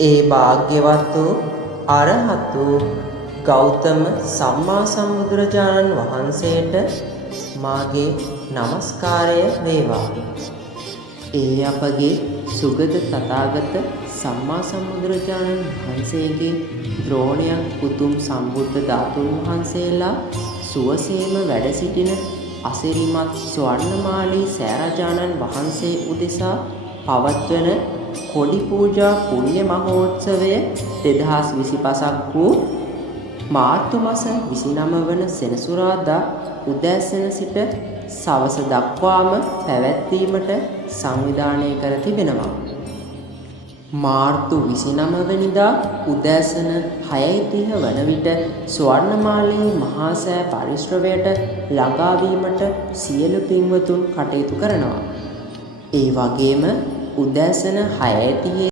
ඒ භාග්‍යවත් වූ අරහත් වූ ගෞතම සම්මා සම්බුදුරජාණන් වහන්සේට මාගේ නමස්කාරය වේවා. ඒ අපගේ සුගත තථාගත සම්මා සම්බුදුරජාණන් වහන්සේගේ ද්‍රෝණයක් උතුම් සම්බුද්ධ ධාතුන් වහන්සේලා සුවසේම වැඩ සිටින අසිරිමත් ස්වර්ණමාලී සෑරජාණන් වහන්සේ උදෙසා පවත්වන කොඩි පූජා පුණ්‍ය මහෝත්සවය 2025ක් වූ මාර්තු මාස 29 වන සෙනසුරාදා උදෑසන සිට සවස දක්වාම පැවැත්වීමට සංවිධානය කර තිබෙනවා. මාර්තු 29 වෙනිදා උදෑසන 6:30 වන විට ස්වර්ණමාලී මහා සෑ පරිශ්‍රවයට ළඟාවීමට සියලු පින්වතුන් කටයුතු කරනවා. ඒ වගේම උදෑසන 6:30